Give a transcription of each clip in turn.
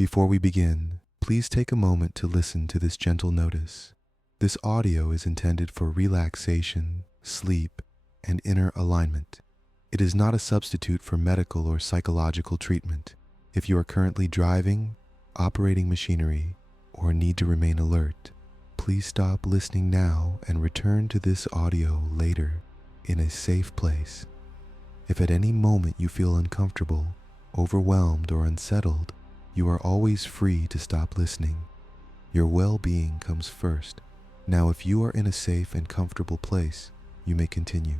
Before we begin, please take a moment to listen to this gentle notice. This audio is intended for relaxation, sleep, and inner alignment. It is not a substitute for medical or psychological treatment. If you are currently driving, operating machinery, or need to remain alert, please stop listening now and return to this audio later in a safe place. If at any moment you feel uncomfortable, overwhelmed, or unsettled, you are always free to stop listening. Your well-being comes first. Now, if you are in a safe and comfortable place, you may continue.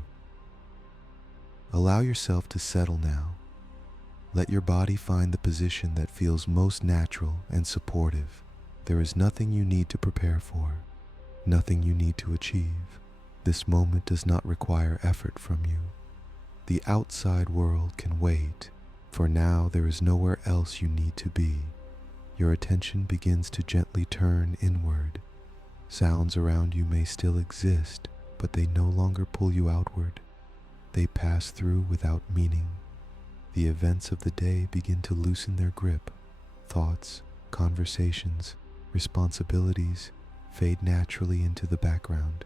Allow yourself to settle now. Let your body find the position that feels most natural and supportive. There is nothing you need to prepare for, nothing you need to achieve. This moment does not require effort from you. The outside world can wait. For now, there is nowhere else you need to be. Your attention begins to gently turn inward. Sounds around you may still exist, but they no longer pull you outward. They pass through without meaning. The events of the day begin to loosen their grip. Thoughts, conversations, responsibilities fade naturally into the background.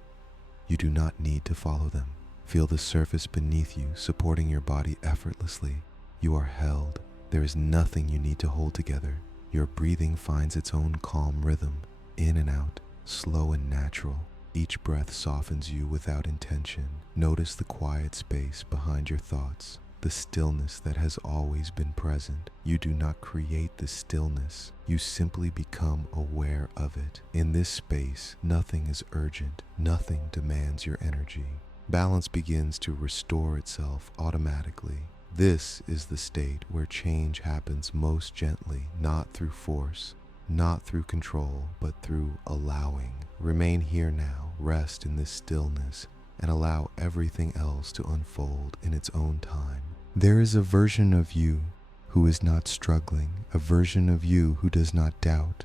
You do not need to follow them. Feel the surface beneath you supporting your body effortlessly. You are held. There is nothing you need to hold together. Your breathing finds its own calm rhythm, in and out, slow and natural. Each breath softens you without intention. Notice the quiet space behind your thoughts, the stillness that has always been present. You do not create the stillness. You simply become aware of it. In this space, nothing is urgent. Nothing demands your energy. Balance begins to restore itself automatically. This is the state where change happens most gently, not through force, not through control, but through allowing. Remain here now, rest in this stillness, and allow everything else to unfold in its own time. There is a version of you who is not struggling, a version of you who does not doubt,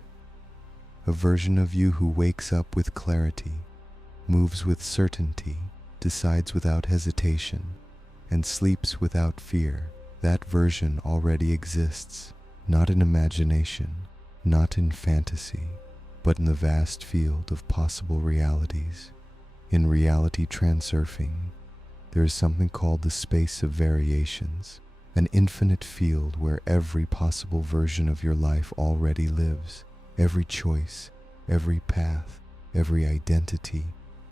a version of you who wakes up with clarity, moves with certainty, decides without hesitation, and sleeps without fear. That version already exists, not in imagination, not in fantasy, but in the vast field of possible realities. In reality transurfing, there is something called the space of variations, an infinite field where every possible version of your life already lives. Every choice, every path, every identity,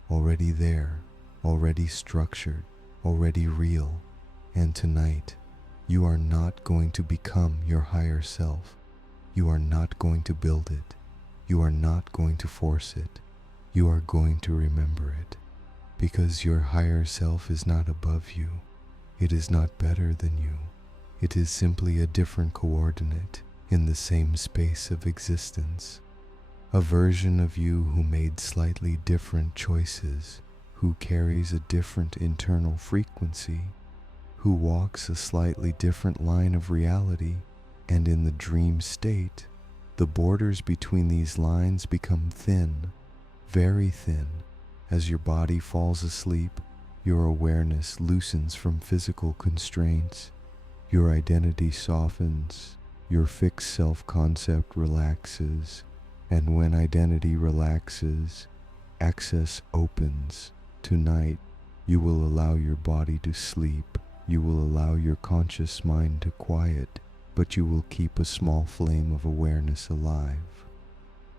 already there, already structured, already real. And tonight, you are not going to become your higher self. You are not going to build it. You are not going to force it. You are going to remember it. Because your higher self is not above you. It is not better than you. It is simply a different coordinate in the same space of existence. A version of you who made slightly different choices, who carries a different internal frequency, who walks a slightly different line of reality, and in the dream state, the borders between these lines become thin, very thin. As your body falls asleep, your awareness loosens from physical constraints, your identity softens, your fixed self-concept relaxes, and when identity relaxes, access opens. Tonight, you will allow your body to sleep. You will allow your conscious mind to quiet, but you will keep a small flame of awareness alive.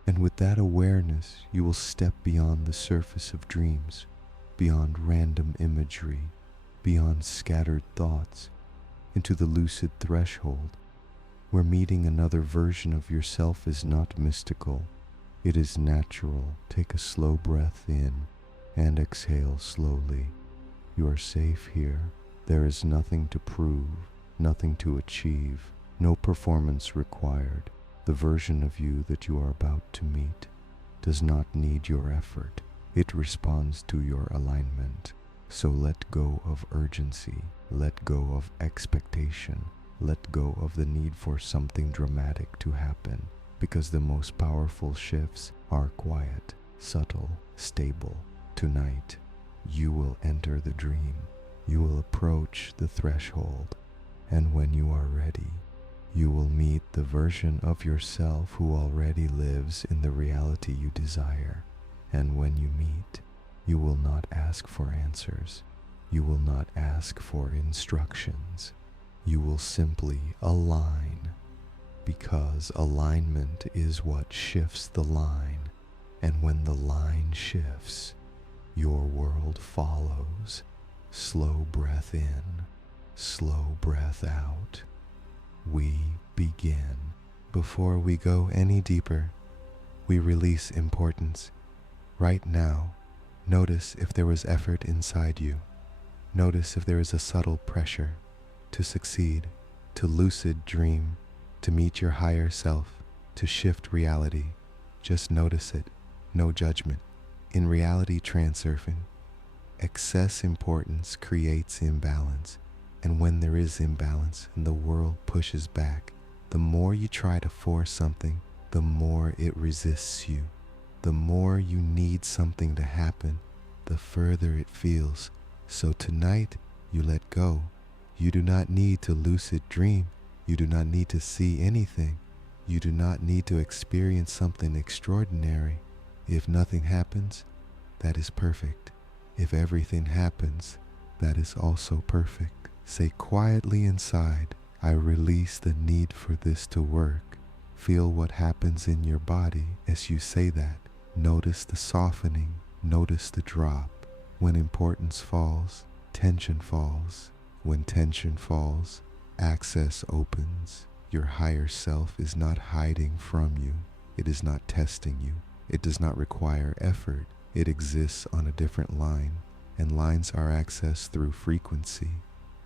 And with that awareness, you will step beyond the surface of dreams, beyond random imagery, beyond scattered thoughts, into the lucid threshold, where meeting another version of yourself is not mystical. It is natural. Take a slow breath in and exhale slowly. You are safe here. There is nothing to prove, nothing to achieve, no performance required. The version of you that you are about to meet does not need your effort. It responds to your alignment. So let go of urgency, let go of expectation, let go of the need for something dramatic to happen, because the most powerful shifts are quiet, subtle, stable. Tonight, you will enter the dream. You will approach the threshold, and when you are ready, You will meet the version of yourself who already lives in the reality you desire. And when you meet, you will not ask for answers. You will not ask for instructions. You will simply align, because alignment is what shifts the line. And when the line shifts, your world follows. Slow breath in, slow breath out. We begin. Before we go any deeper, we release importance. Right now, notice if there was effort inside you. Notice if there is a subtle pressure to succeed, to lucid dream, to meet your higher self, to shift reality. Just notice it, no judgment. In reality transurfing, excess importance creates imbalance. And when there is imbalance and the world pushes back, the more you try to force something, the more it resists you. The more you need something to happen, the further it feels. So tonight, you let go. You do not need to lucid dream. You do not need to see anything. You do not need to experience something extraordinary. If nothing happens, that is perfect. If everything happens, that is also perfect. Say quietly inside, I release the need for this to work. Feel what happens in your body as you say that. Notice the softening, notice the drop. When importance falls, tension falls. When tension falls, access opens. Your higher self is not hiding from you. It is not testing you. It does not require effort. It exists on a different line, and lines are accessed through frequency,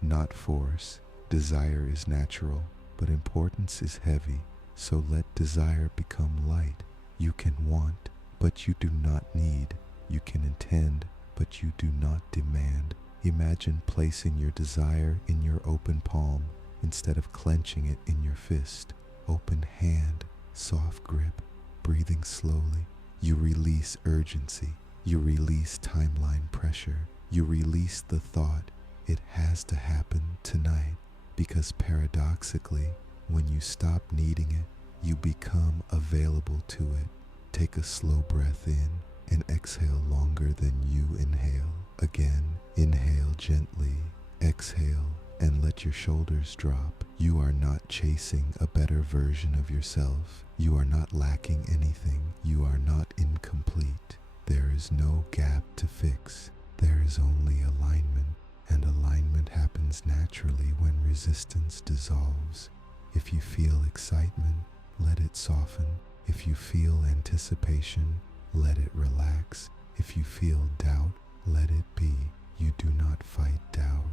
not force. Desire is natural, but importance is heavy. So let desire become light. You can want, but you do not need. You can intend, but you do not demand. Imagine placing your desire in your open palm instead of clenching it in your fist. Open hand, soft grip, breathing slowly. You release urgency. You release timeline pressure. You release the thought, it has to happen tonight. Because paradoxically, when you stop needing it, you become available to it. Take a slow breath in and exhale longer than you inhale. Again, inhale gently, exhale, and let your shoulders drop. You are not chasing a better version of yourself. You are not lacking anything. You are not incomplete. There is no gap to fix. There is only alignment, and alignment happens naturally when resistance dissolves. If you feel excitement, let it soften. If you feel anticipation, let it relax. If you feel doubt, let it be. You do not fight doubt.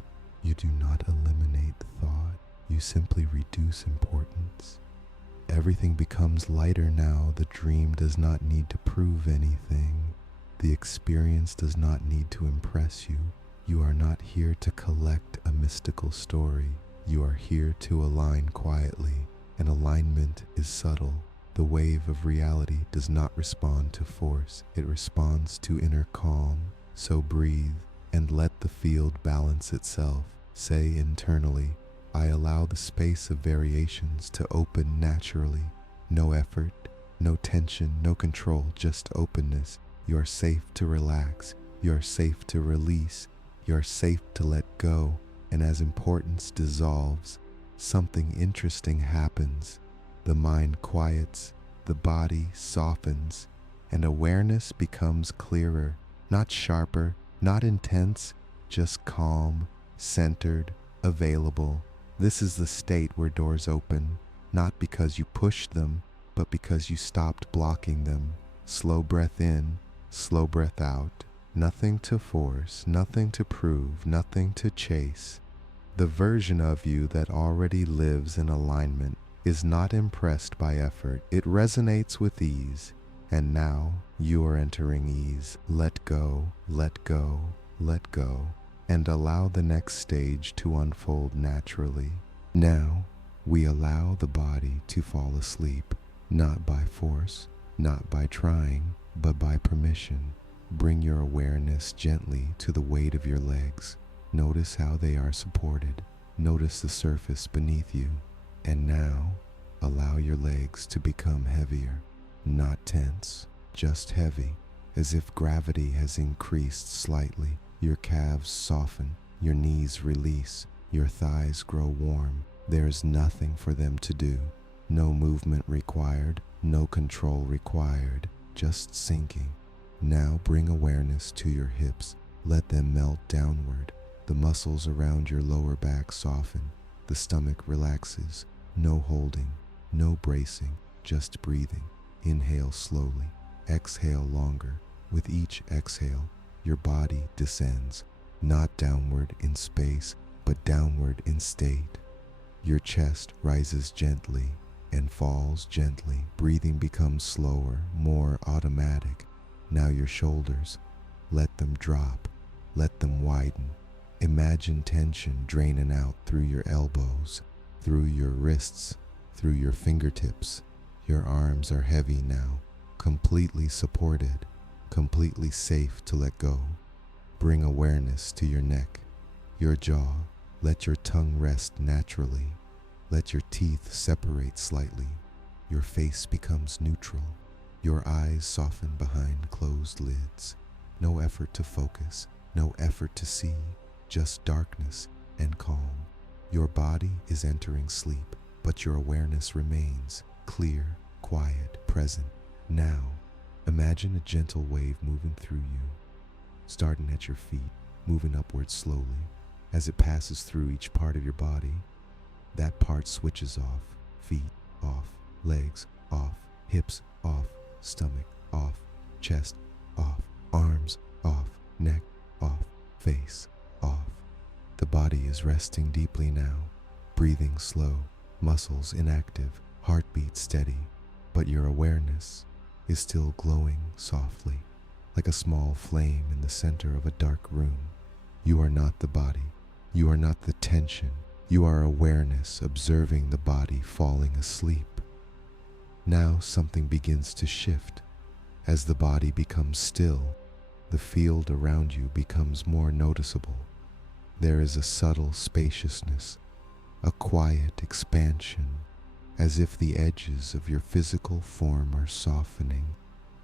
You do not eliminate thought. You simply reduce importance. Everything becomes lighter now. The dream does not need to prove anything. The experience does not need to impress you. You are not here to collect a mystical story. You are here to align quietly, and alignment is subtle. The wave of reality does not respond to force. It responds to inner calm. So breathe and let the field balance itself. Say internally, I allow the space of variations to open naturally. No effort, no tension, no control, just openness. You are safe to relax. You are safe to release. You are safe to let go. And as importance dissolves, something interesting happens. The mind quiets, the body softens, and awareness becomes clearer, not sharper, not intense, just calm, centered, available. This is the state where doors open, not because you pushed them, but because you stopped blocking them. Slow breath in, slow breath out. Nothing to force, nothing to prove, nothing to chase. The version of you that already lives in alignment is not impressed by effort. It resonates with ease. And now you are entering ease. Let go, let go, let go, and allow the next stage to unfold naturally. Now we allow the body to fall asleep, not by force, not by trying, but by permission. Bring your awareness gently to the weight of your legs. Notice how they are supported. Notice the surface beneath you. And now, allow your legs to become heavier, not tense, just heavy, as if gravity has increased slightly. Your calves soften, your knees release, your thighs grow warm. There is nothing for them to do. No movement required, no control required, just sinking. Now bring awareness to your hips. Let them melt downward. The muscles around your lower back soften. The stomach relaxes. No holding, no bracing, just breathing. Inhale slowly, exhale longer. With each exhale, your body descends, not downward in space, but downward in state. Your chest rises gently and falls gently. Breathing becomes slower, more automatic. Now your shoulders, let them drop, let them widen. Imagine tension draining out through your elbows, through your wrists, through your fingertips. Your arms are heavy now, completely supported, completely safe to let go. Bring awareness to your neck, your jaw. Let your tongue rest naturally. Let your teeth separate slightly. Your face becomes neutral. Your eyes soften behind closed lids. No effort to focus, no effort to see, just darkness and calm. Your body is entering sleep, but your awareness remains clear, quiet, present. Now, imagine a gentle wave moving through you, starting at your feet, moving upward slowly. As it passes through each part of your body, that part switches off. Feet off, legs off, hips off, stomach off, chest off, arms off, neck off, face off. The body is resting deeply now, breathing slow, muscles inactive, heartbeat steady, but your awareness is still glowing softly, like a small flame in the center of a dark room. You are not the body. You are not the tension. You are awareness observing the body falling asleep. Now something begins to shift. As the body becomes still, the field around you becomes more noticeable. There is a subtle spaciousness, a quiet expansion, as if the edges of your physical form are softening.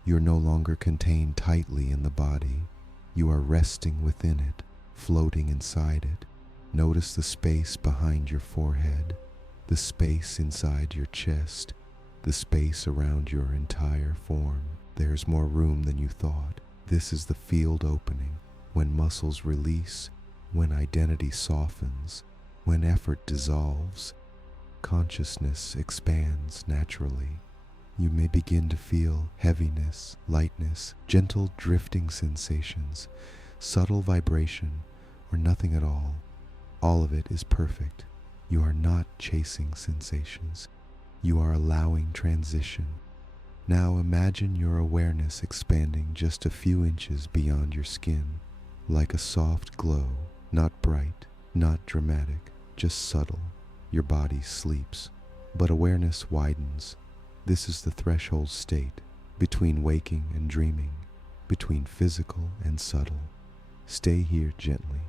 You're no longer contained tightly in the body. You are resting within it, floating inside it. Notice the space behind your forehead, the space inside your chest, the space around your entire form. There's more room than you thought. This is the field opening, when muscles release, when identity softens, when effort dissolves, consciousness expands naturally. You may begin to feel heaviness, lightness, gentle drifting sensations, subtle vibration, or nothing at all. All of it is perfect. You are not chasing sensations. You are allowing transition. Now imagine your awareness expanding just a few inches beyond your skin, like a soft glow, not bright, not dramatic, just subtle. Your body sleeps, but awareness widens. This is the threshold state between waking and dreaming, between physical and subtle. Stay here gently,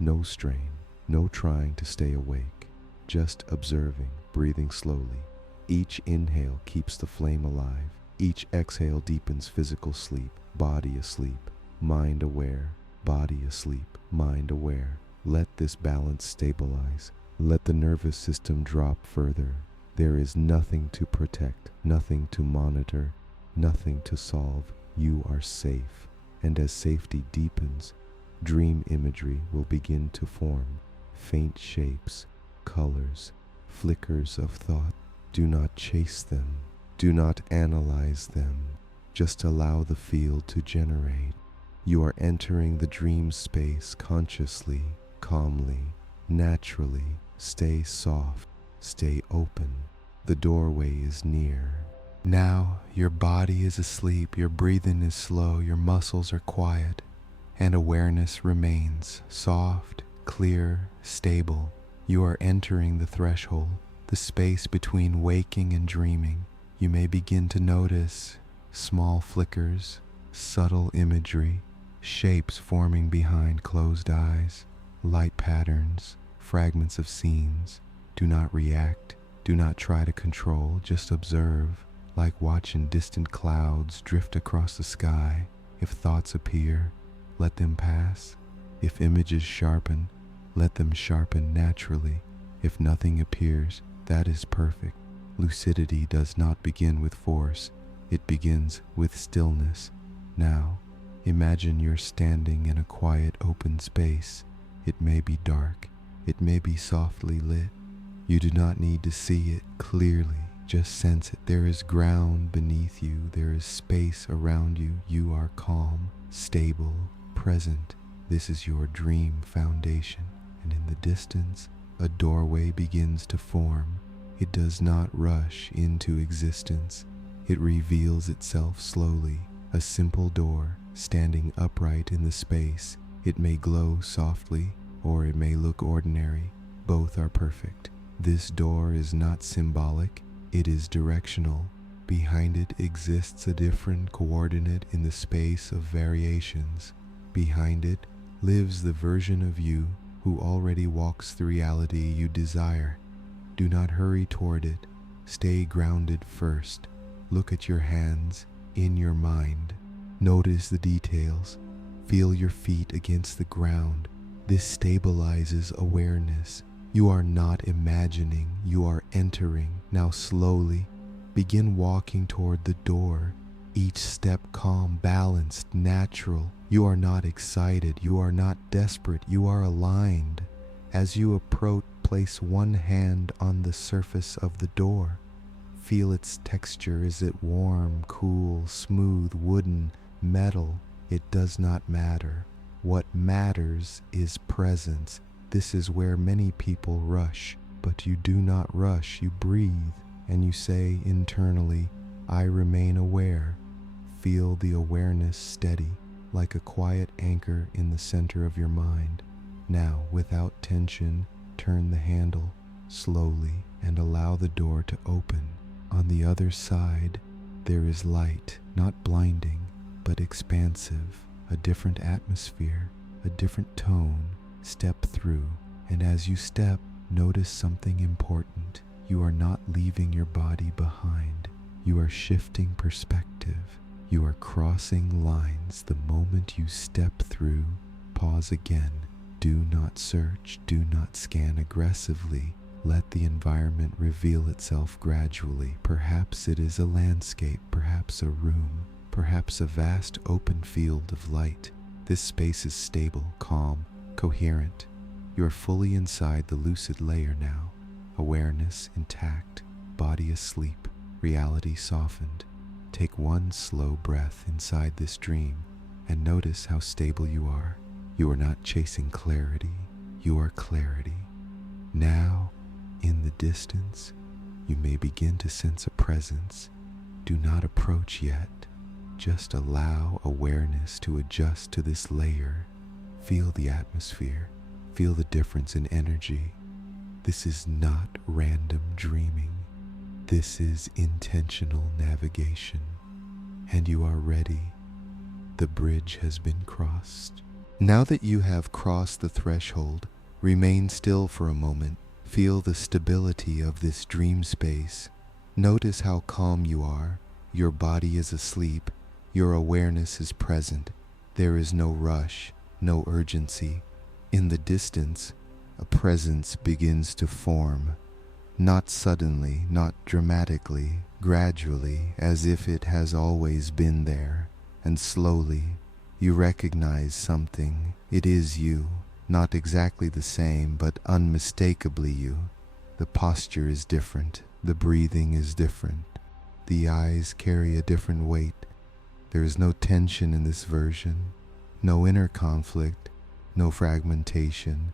no strain, no trying to stay awake, just observing, breathing slowly. Each inhale keeps the flame alive. Each exhale deepens physical sleep, body asleep, mind aware, body asleep, mind aware. Let this balance stabilize. Let the nervous system drop further. There is nothing to protect, nothing to monitor, nothing to solve. You are safe. And as safety deepens, dream imagery will begin to form. Faint shapes, colors, flickers of thought. Do not chase them. Do not analyze them. Just allow the field to generate. You are entering the dream space consciously, calmly, naturally. Stay soft, stay open. The doorway is near. Now your body is asleep, your breathing is slow, your muscles are quiet, and awareness remains soft, clear, stable. You are entering the threshold, the space between waking and dreaming. You may begin to notice small flickers, subtle imagery, shapes forming behind closed eyes, light patterns, fragments of scenes. Do not react, Do not try to control, just observe, like watching distant clouds drift across the sky. If thoughts appear, let them pass. If images sharpen, let them sharpen naturally. If nothing appears, that is perfect. Lucidity does not begin with force, it begins with stillness. Now, imagine you're standing in a quiet open space. It may be dark, it may be softly lit. You do not need to see it clearly, just sense it. There is ground beneath you, there is space around you. You are calm, stable, present. This is your dream foundation. And in the distance, a doorway begins to form. It does not rush into existence. It reveals itself slowly. A simple door standing upright in the space. It may glow softly, or it may look ordinary. Both are perfect. This door is not symbolic, it is directional. Behind it exists a different coordinate in the space of variations. Behind it lives the version of you who already walks the reality you desire. Do not hurry toward it. Stay grounded first. Look at your hands in your mind. Notice the details. Feel your feet against the ground. This stabilizes awareness. You are not imagining, you are entering. Now slowly begin walking toward the door. Each step calm, balanced, natural. You are not excited, you are not desperate, you are aligned. As you approach, place one hand on the surface of the door. Feel its texture. Is it warm, cool, smooth, wooden, metal? It does not matter. What matters is presence. This is where many people rush, but you do not rush. You breathe and you say internally, I remain aware. Feel the awareness steady, like a quiet anchor in the center of your mind. Now, without tension, turn the handle slowly and allow the door to open. On the other side, there is light, not blinding, but expansive, a different atmosphere, a different tone. Step through, and as you step, notice something important. You are not leaving your body behind. You are shifting perspective. You are crossing lines. The moment you step through, pause again. Do not search. Do not scan aggressively. Let the environment reveal itself gradually. Perhaps it is a landscape, perhaps a room, perhaps a vast open field of light. This space is stable, calm, coherent. You are fully inside the lucid layer now. Awareness intact, body asleep, reality softened. Take one slow breath inside this dream and notice how stable you are. You are not chasing clarity, you are clarity. Now, in the distance, you may begin to sense a presence. Do not approach yet. Just allow awareness to adjust to this layer. Feel the atmosphere. Feel the difference in energy. This is not random dreaming. This is intentional navigation. And you are ready. The bridge has been crossed. Now that you have crossed the threshold, remain still for a moment. Feel the stability of this dream space. Notice how calm you are. Your body is asleep. Your awareness is present. There is no rush, no urgency. In the distance, a presence begins to form. Not suddenly, not dramatically, gradually, as if it has always been there. And slowly, you recognize something. It is you. Not exactly the same, but unmistakably you. The posture is different. The breathing is different. The eyes carry a different weight. There is no tension in this version, no inner conflict, no fragmentation.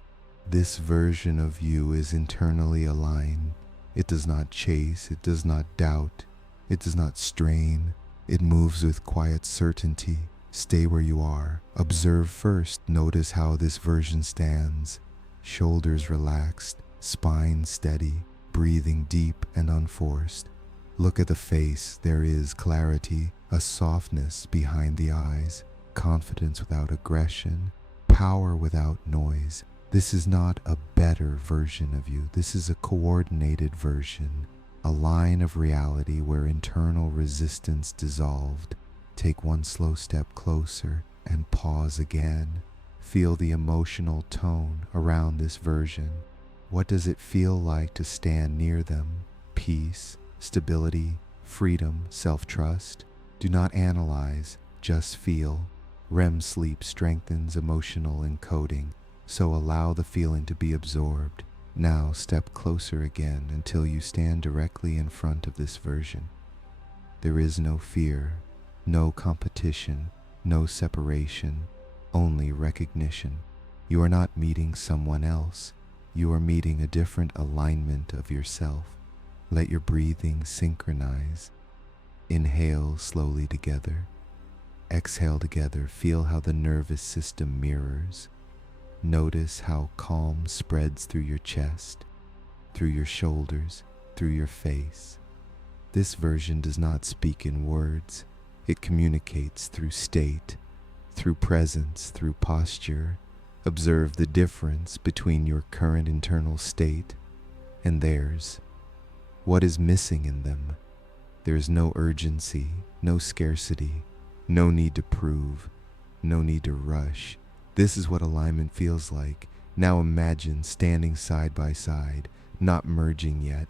This version of you is internally aligned. It does not chase, it does not doubt, it does not strain. It moves with quiet certainty. Stay where you are. Observe first. Notice how this version stands. Shoulders relaxed, spine steady, breathing deep and unforced. Look at the face. There is clarity, a softness behind the eyes, confidence without aggression, power without noise. This is not a better version of you. This is a coordinated version, a line of reality where internal resistance dissolved. Take one slow step closer and pause again. Feel the emotional tone around this version. What does it feel like to stand near them? Peace, stability, freedom, self-trust. Do not analyze, just feel. REM sleep strengthens emotional encoding, so allow the feeling to be absorbed. Now step closer again until you stand directly in front of this version. There is no fear, no competition, no separation, only recognition. You are not meeting someone else. You are meeting a different alignment of yourself. Let your breathing synchronize. Inhale slowly together. Exhale together. Feel how the nervous system mirrors. Notice how calm spreads through your chest, through your shoulders, through your face. This version does not speak in words. It communicates through state, through presence, through posture. Observe the difference between your current internal state and theirs. What is missing in them? There is no urgency, no scarcity, no need to prove, no need to rush. This is what alignment feels like. Now imagine standing side by side, not merging yet,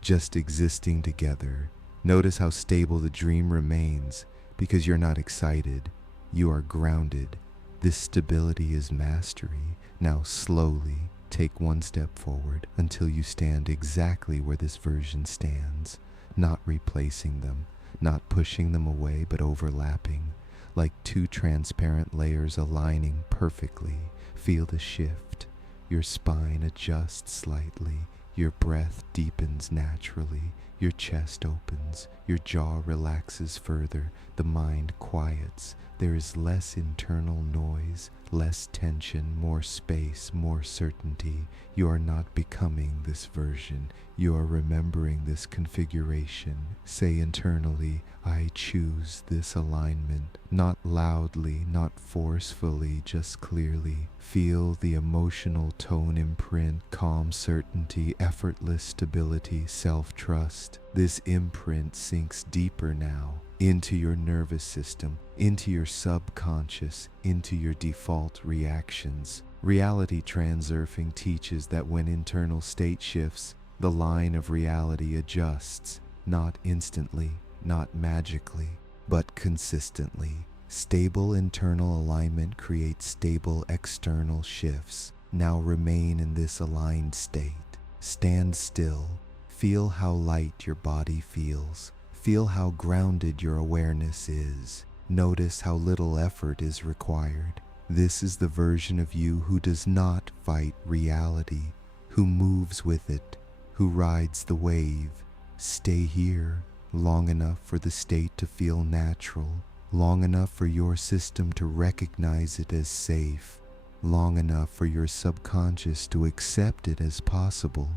just existing together. Notice how stable the dream remains because you're not excited. You are grounded. This stability is mastery. Now slowly take one step forward until you stand exactly where this version stands, not replacing them, not pushing them away, but overlapping, like two transparent layers aligning perfectly. Feel the shift. Your spine adjusts slightly. Your breath deepens naturally. Your chest opens. Your jaw relaxes further. The mind quiets. There is less internal noise, less tension, more space, more certainty. You are not becoming this version. You are remembering this configuration. Say internally, I choose this alignment. Not loudly, not forcefully, just clearly. Feel the emotional tone imprint, calm certainty, effortless stability, self-trust. This imprint sinks deeper now into your nervous system, into your subconscious, into your default reactions. Reality transurfing teaches that when internal state shifts, the line of reality adjusts, not instantly, not magically, but consistently. Stable internal alignment creates stable external shifts. Now remain in this aligned state. Stand still. Feel how light your body feels. Feel how grounded your awareness is. Notice how little effort is required. This is the version of you who does not fight reality, who moves with it, who rides the wave. Stay here long enough for the state to feel natural, long enough for your system to recognize it as safe, long enough for your subconscious to accept it as possible.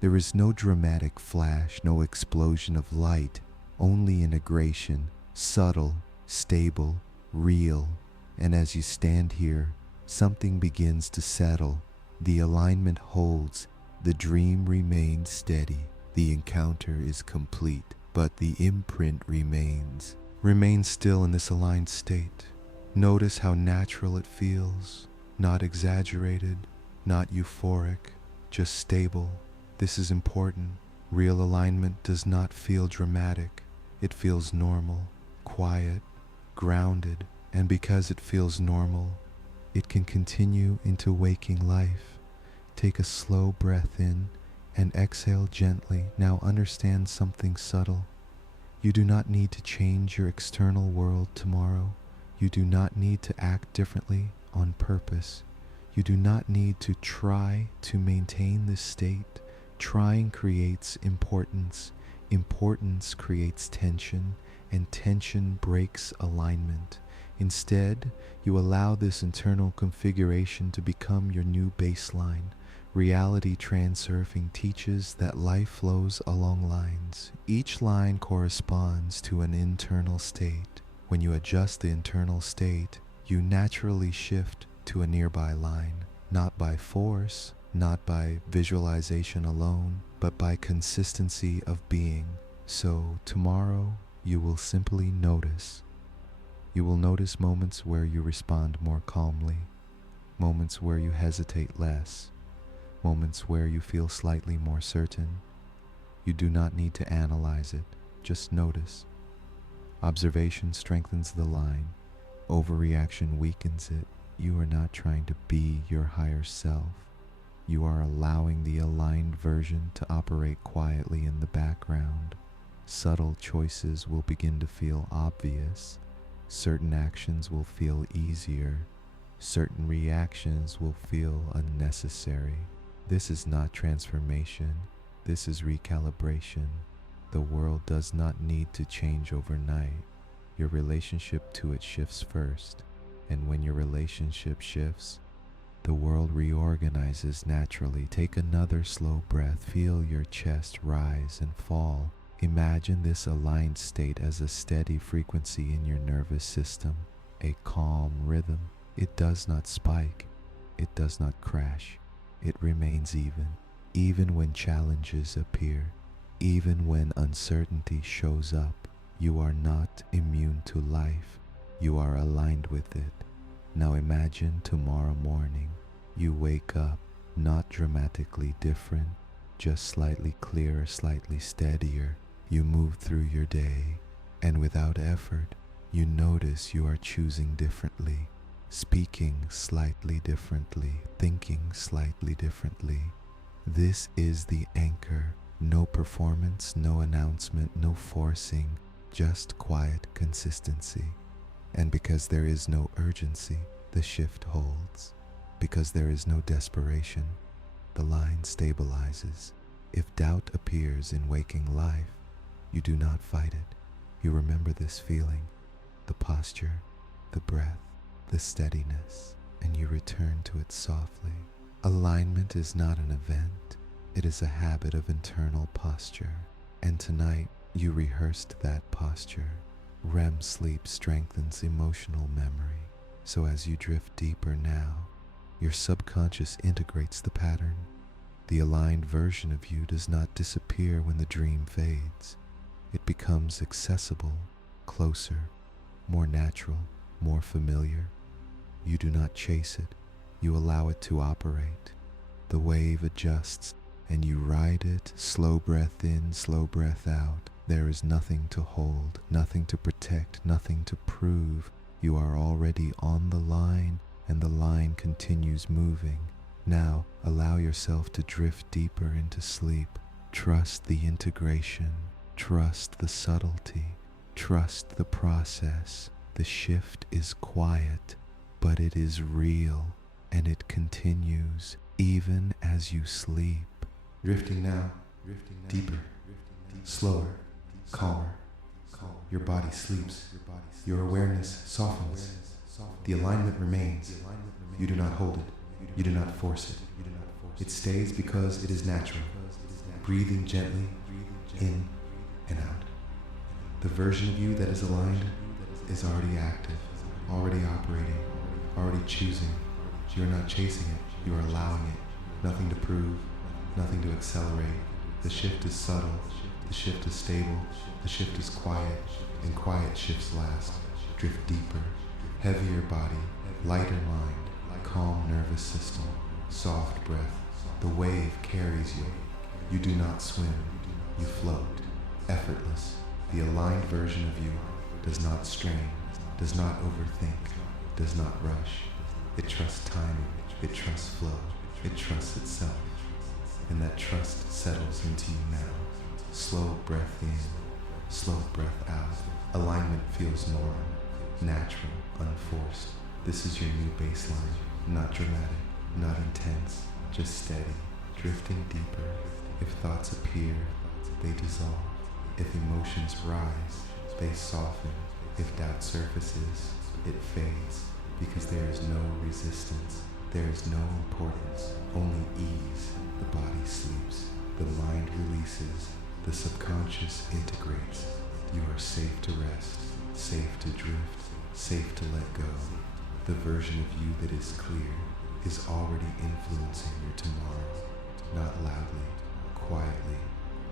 There is no dramatic flash, no explosion of light, only integration, subtle, stable, real. And as you stand here, something begins to settle. The alignment holds, the dream remains steady, the encounter is complete, but the imprint remains. Remain still in this aligned state. Notice how natural it feels, not exaggerated, not euphoric, just stable. This is important. Real alignment does not feel dramatic. It feels normal, quiet, grounded, and because it feels normal, it can continue into waking life. Take a slow breath in and exhale gently. Now understand something subtle. You do not need to change your external world tomorrow. You do not need to act differently on purpose. You do not need to try to maintain this state. Trying creates importance. Importance creates tension, and tension breaks alignment. Instead, you allow this internal configuration to become your new baseline. Reality transurfing teaches that life flows along lines. Each line corresponds to an internal state. When you adjust the internal state, you naturally shift to a nearby line. not by force, not by visualization alone, but by consistency of being. So tomorrow you will simply notice. You will notice moments where you respond more calmly, moments where you hesitate less, moments where you feel slightly more certain. You do not need to analyze it, just notice. Observation strengthens the line, overreaction weakens it. You are not trying to be your higher self. You are allowing the aligned version to operate quietly in the background. Subtle choices will begin to feel obvious. Certain actions will feel easier. Certain reactions will feel unnecessary. This is not transformation. This is recalibration. The world does not need to change overnight. Your relationship to it shifts first. And when your relationship shifts, the world reorganizes naturally. Take another slow breath. Feel your chest rise and fall. Imagine this aligned state as a steady frequency in your nervous system, a calm rhythm. It does not spike. It does not crash. It remains even when challenges appear, even when uncertainty shows up. You are not immune to life. You are aligned with it. Now imagine tomorrow morning, you wake up not dramatically different, just slightly clearer, slightly steadier. You move through your day, and without effort, you notice you are choosing differently, speaking slightly differently, thinking slightly differently. This is the anchor. No performance, no announcement, no forcing, just quiet consistency. And because there is no urgency, the shift holds. Because there is no desperation, the line stabilizes. If doubt appears in waking life, you do not fight it. You remember this feeling, the posture, the breath, the steadiness, and you return to it softly. Alignment is not an event. It is a habit of internal posture. And tonight, you rehearsed that posture. REM sleep strengthens emotional memory. So as you drift deeper now, your subconscious integrates the pattern. The aligned version of you does not disappear when the dream fades. It becomes accessible, closer, more natural, more familiar. You do not chase it. You allow it to operate. The wave adjusts and you ride it. Slow breath in, slow breath out. There is nothing to hold, nothing to protect, nothing to prove. You are already on the line, and the line continues moving. Now, allow yourself to drift deeper into sleep. Trust the integration. Trust the subtlety. Trust the process. The shift is quiet, but it is real, and it continues even as you sleep. Drifting now, deeper, slower, calmer. Your body sleeps. Your awareness softens. The alignment remains. You do not hold it. You do not force it. It stays because it is natural. Breathing gently in and out. The version of you that is aligned is already active, already operating, already choosing. You are not chasing it. You are allowing it. Nothing to prove, nothing to accelerate. The shift is subtle. The shift is stable. The shift is quiet, and quiet shifts last. Drift deeper, heavier body, lighter mind, calm nervous system, soft breath. The wave carries you. You do not swim, you float, effortless. The aligned version of you does not strain, does not overthink, does not rush. It trusts timing, it trusts flow, it trusts itself. And that trust settles into you now. Slow breath in, slow breath out. Alignment feels normal, natural, unforced. This is your new baseline. Not dramatic, not intense, just steady, drifting deeper. If thoughts appear, they dissolve. If emotions rise, they soften. If doubt surfaces, it fades. Because there is no resistance, there is no importance, only ease. The body sleeps, the mind releases, the subconscious integrates. You are safe to rest, safe to drift, safe to let go. The version of you that is clear is already influencing your tomorrow, not loudly, quietly,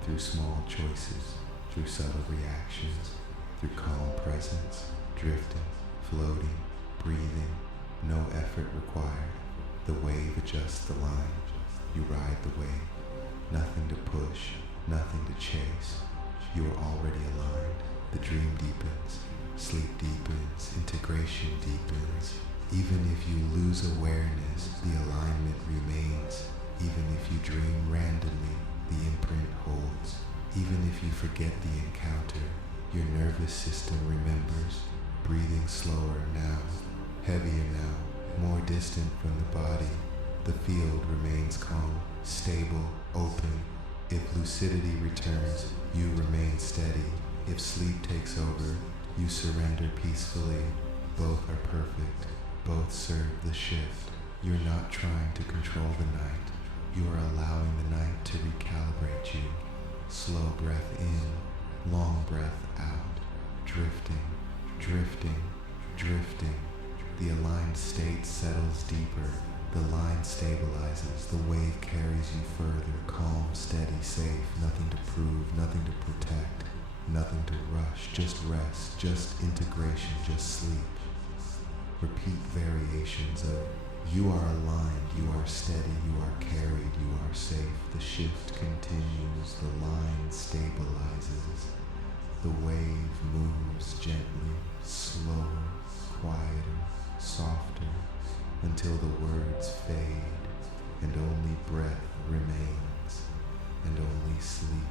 through small choices, through subtle reactions, through calm presence, drifting, floating, breathing, no effort required. The wave adjusts the line. You ride the wave. Nothing to push, nothing to chase. You are already aligned. The dream deepens, sleep deepens, integration deepens. Even if you lose awareness, the alignment remains. Even if you dream randomly, the imprint holds. Even if you forget the encounter, your nervous system remembers. Breathing slower now, heavier now, more distant from the body. The field remains calm, stable, open. If lucidity returns, you remain steady. If sleep takes over, you surrender peacefully. Both are perfect. Both serve the shift. You're not trying to control the night. You are allowing the night to recalibrate you. Slow breath in, long breath out. Drifting, drifting, drifting. The aligned state settles deeper. The line stabilizes. The wave carries you further. Calm, steady, safe. Nothing to prove, nothing to protect. Nothing to rush. Just rest. Just integration. Just sleep. Repeat variations of you are aligned, you are steady, you are carried, you are safe. The shift continues, the line stabilizes. The wave moves gently, slower, quieter, softer, until the words fade, and only breath remains, and only sleep.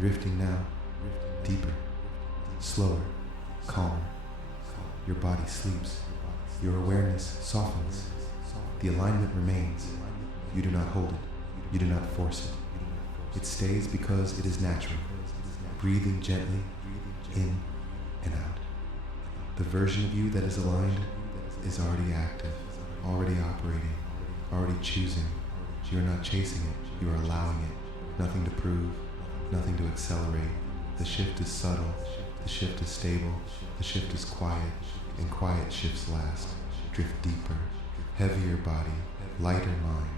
Drifting now, deeper, slower, calmer. Your body sleeps. Your awareness softens. The alignment remains. You do not hold it. You do not force it. It stays because it is natural, breathing gently in and out. The version of you that is aligned is already active, already operating, already choosing. You're not chasing it, you are allowing it. Nothing to prove, nothing to accelerate. The shift is subtle, the shift is stable, the shift is quiet, and quiet shifts last. Drift deeper, heavier body, lighter mind,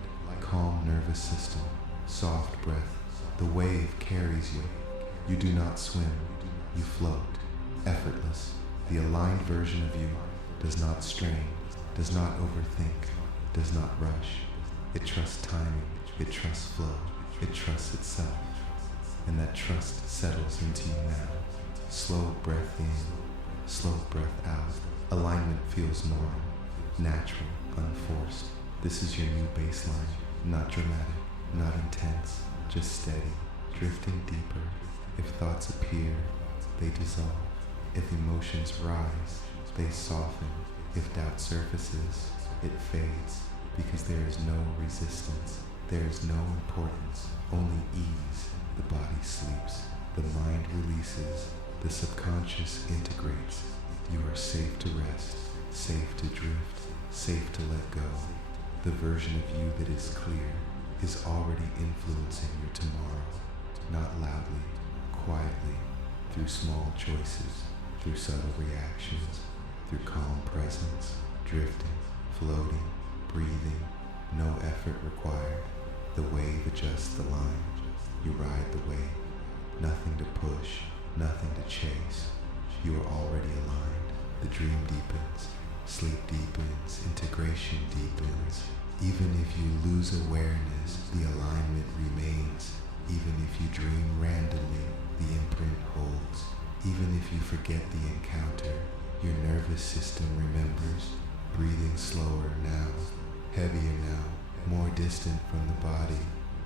calm nervous system, soft breath. The wave carries you. You do not swim, you float, effortless. The aligned version of you does not strain, does not overthink, does not rush. It trusts timing, it trusts flow, it trusts itself. And that trust settles into you now. Slow breath in, slow breath out. Alignment feels normal, natural, unforced. This is your new baseline, not dramatic, not intense, just steady, drifting deeper. If thoughts appear, they dissolve. If emotions rise, they soften. If doubt surfaces, it fades, because there is no resistance, there is no importance, only ease. The body sleeps, the mind releases, the subconscious integrates. You are safe to rest, safe to drift, safe to let go. The version of you that is clear is already influencing your tomorrow, not loudly, quietly, through small choices, through subtle reactions, through calm presence, drifting, floating, breathing, no effort required. The wave adjusts the line. You ride the wave. Nothing to push, nothing to chase. You are already aligned. The dream deepens, sleep deepens, integration deepens. Even if you lose awareness, the alignment remains. Even if you dream randomly, the imprint holds. Even if you forget the encounter, your nervous system remembers. Breathing slower now, heavier now, more distant from the body.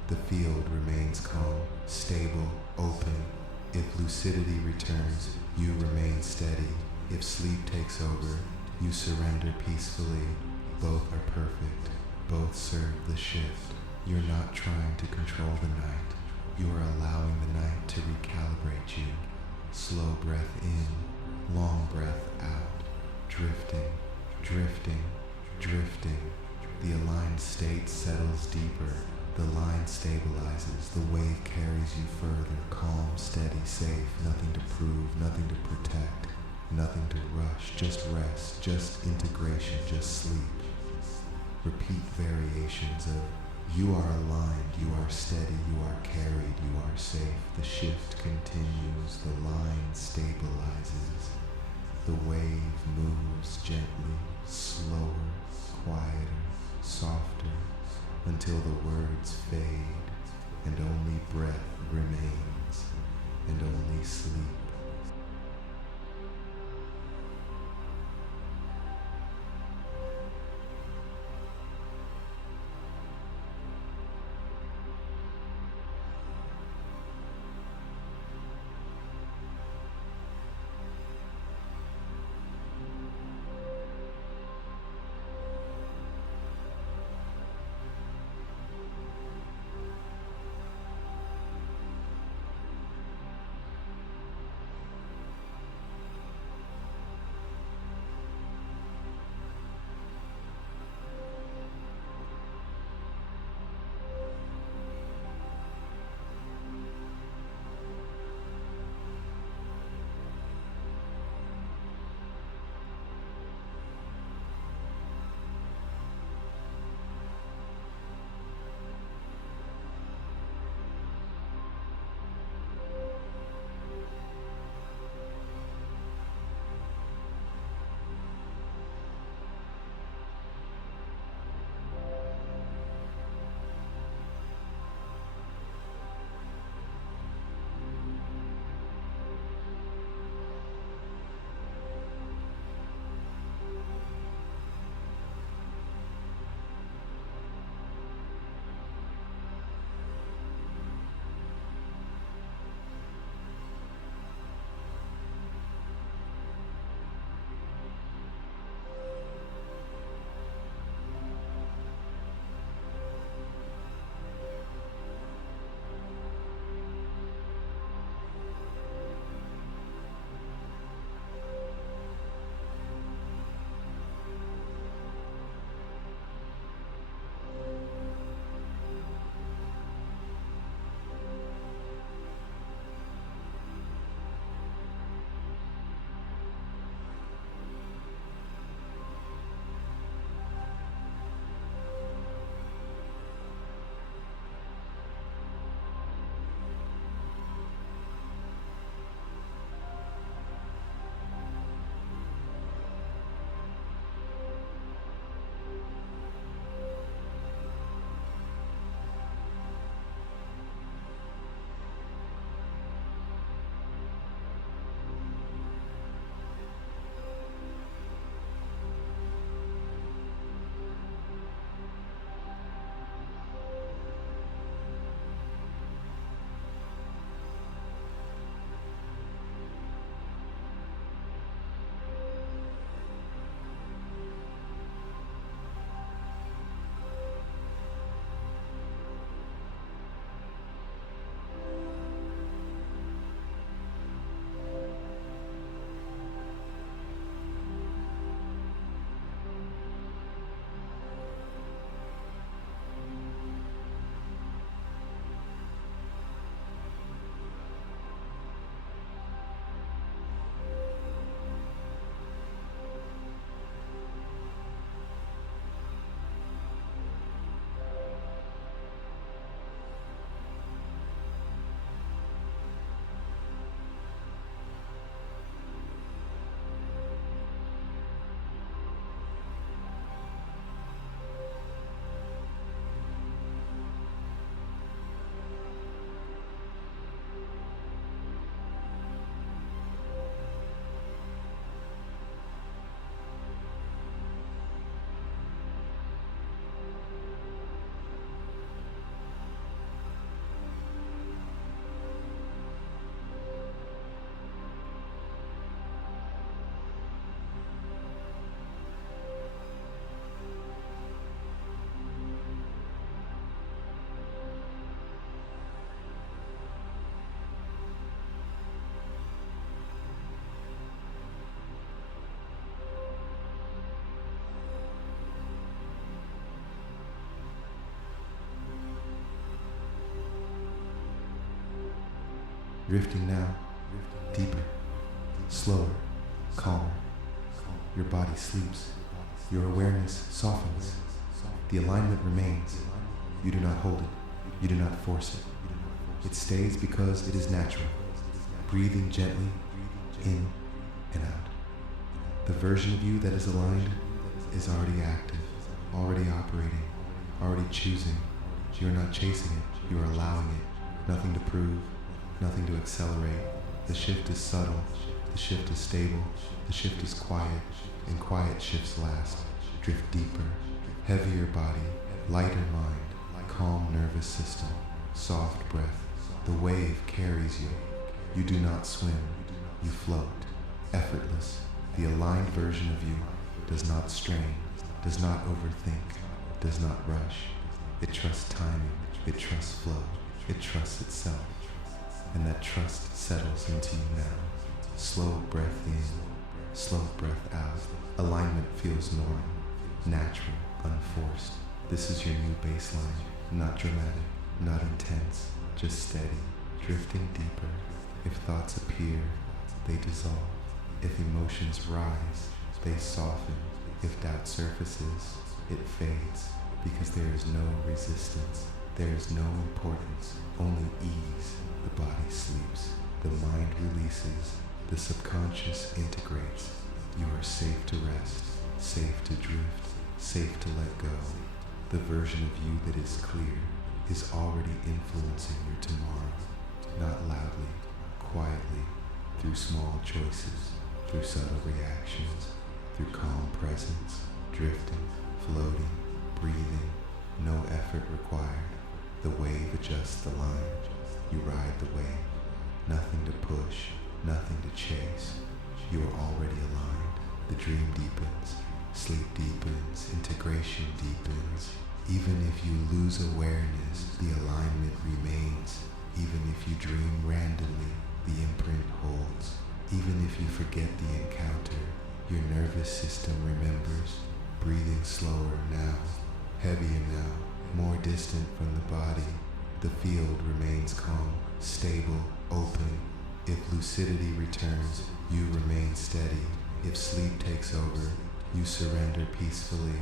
The field remains calm, stable, open. If lucidity returns, you remain steady. If sleep takes over, you surrender peacefully. Both are perfect. Both serve the shift. You're not trying to control the night. You are allowing the night to recalibrate you. Slow breath in, long breath out. Drifting, drifting, drifting. The aligned state settles deeper. The line stabilizes. The wave carries you further. Calm, steady, safe. Nothing to prove, nothing to protect, nothing to rush. Just rest, just integration, just sleep. Repeat variations of you are aligned, you are steady, you are carried, you are safe. The shift continues. The line stabilizes. The wave moves gently, slower, quieter, softer, until the words fade, and only breath remains, and only sleep. drifting now, deeper, slower, calmer. Your body sleeps. Your awareness softens. The alignment remains. You do not hold it. You do not force it. It stays because it is natural, breathing gently in and out. The version of you that is aligned is already active, already operating, already choosing. You are not chasing it. You are allowing it. Nothing to prove, nothing to accelerate. The shift is subtle. The shift is stable. The shift is quiet, and quiet shifts last. Drift deeper, heavier body, lighter mind, calm nervous system, soft breath. The wave carries you. You do not swim, you float, effortless. The aligned version of you does not strain, does not overthink, does not rush. It trusts timing, it trusts flow, it trusts itself. And that trust settles into you now. Slow breath in, slow breath out. Alignment feels normal, natural, unforced. This is your new baseline, not dramatic, not intense, just steady, drifting deeper. If thoughts appear, they dissolve. If emotions rise, they soften. If doubt surfaces, it fades, because there is no resistance. There is no importance, only ease. The body sleeps, the mind releases, the subconscious integrates. You are safe to rest, safe to drift, safe to let go. The version of you that is clear is already influencing your tomorrow, not loudly, quietly, through small choices, through subtle reactions, through calm presence, drifting, floating, breathing, no effort required. The wave adjusts the line. You ride the wave. Nothing to push, nothing to chase. You are already aligned. The dream deepens, sleep deepens, integration deepens. Even if you lose awareness, the alignment remains. Even if you dream randomly, the imprint holds. Even if you forget the encounter, your nervous system remembers. Breathing slower now, heavier now, more distant from the body. The field remains calm, stable, open. If lucidity returns, you remain steady. If sleep takes over, you surrender peacefully.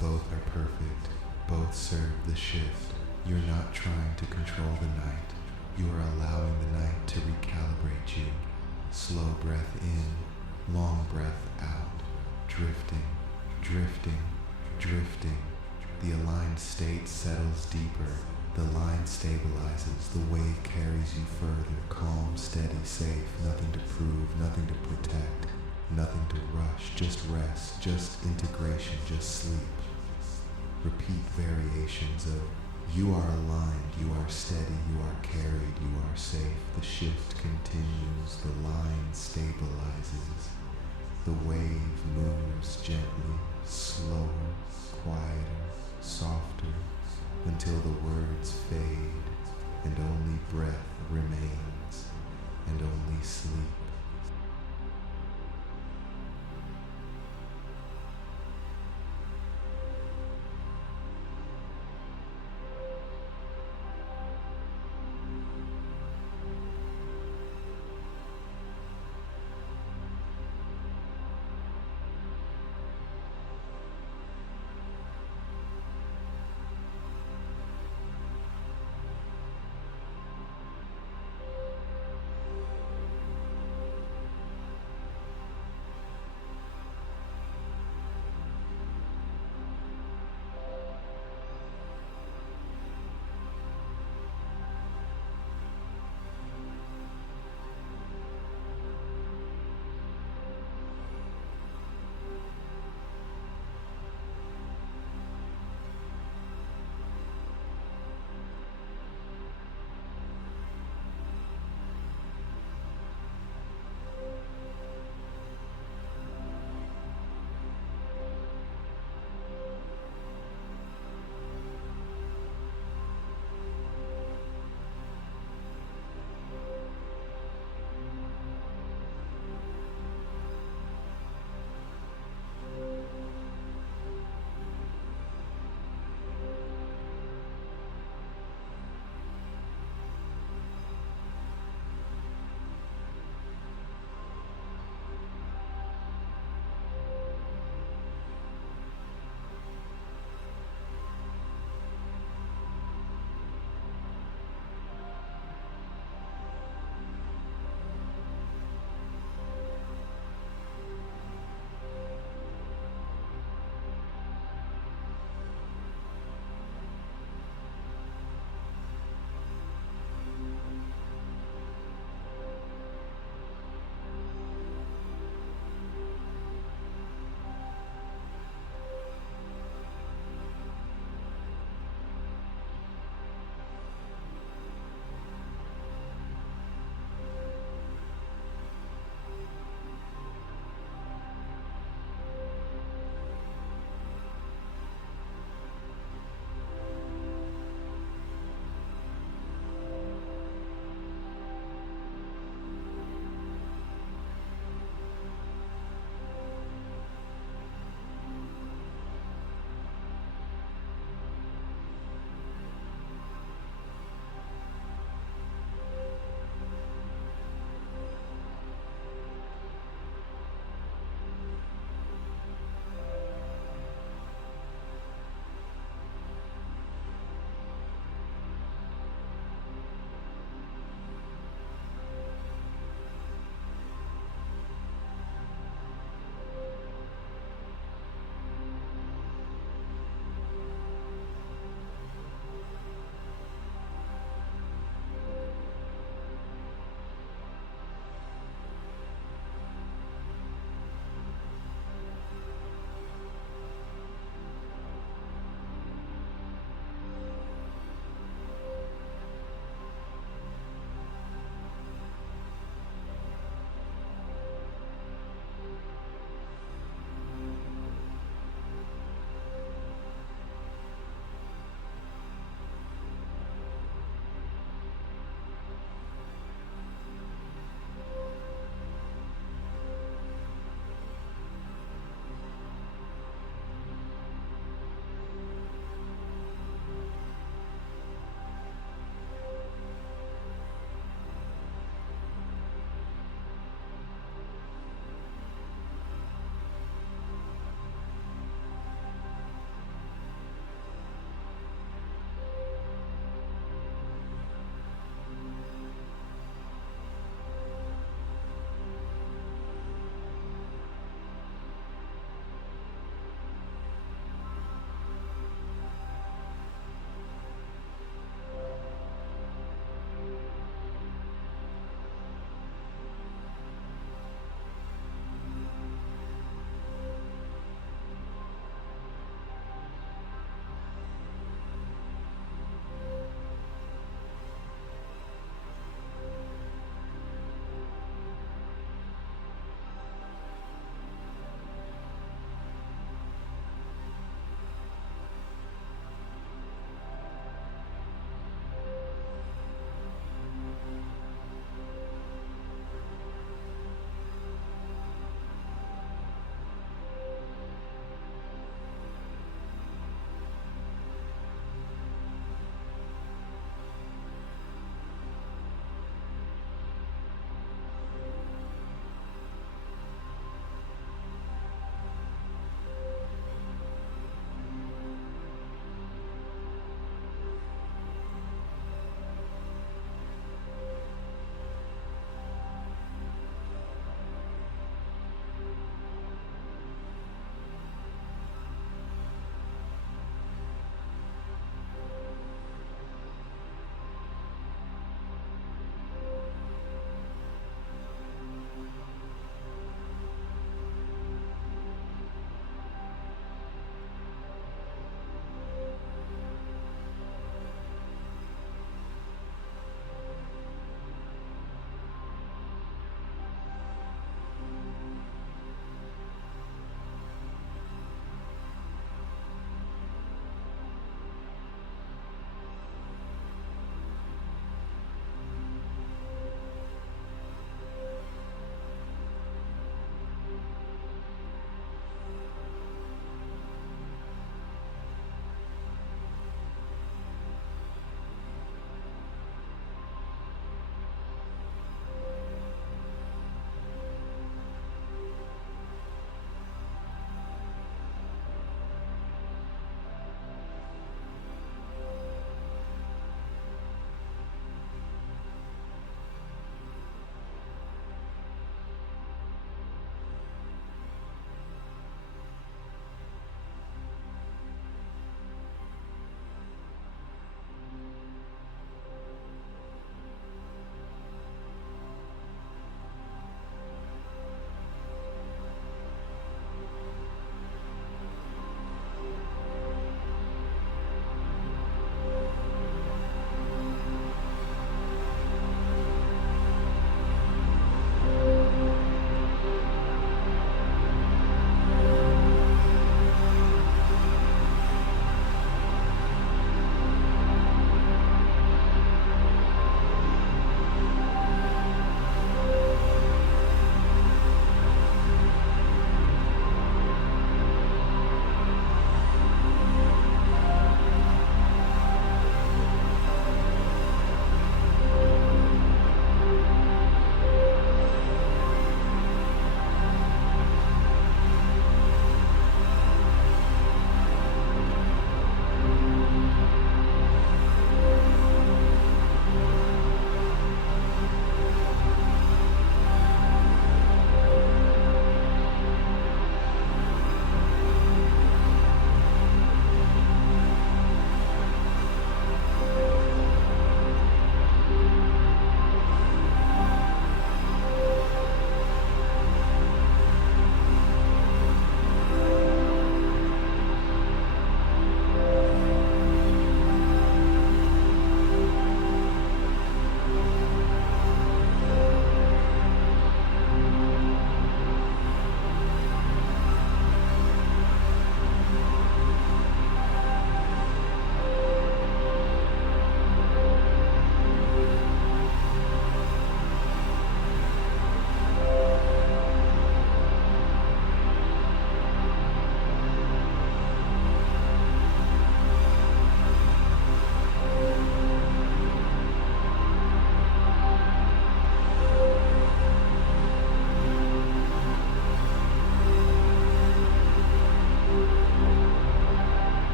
Both are perfect. Both serve the shift. You're not trying to control the night. You are allowing the night to recalibrate you. Slow breath in, long breath out. Drifting, drifting, drifting. The aligned state settles deeper. The line stabilizes. The wave carries you further. Calm, steady, safe. Nothing to prove, nothing to protect. Nothing to rush. Just rest. Just integration. Just sleep. Repeat variations of you are aligned, you are steady, you are carried, you are safe. The shift continues. The line stabilizes. The wave moves gently, slower, quieter, softer, until the words fade and only breath remains.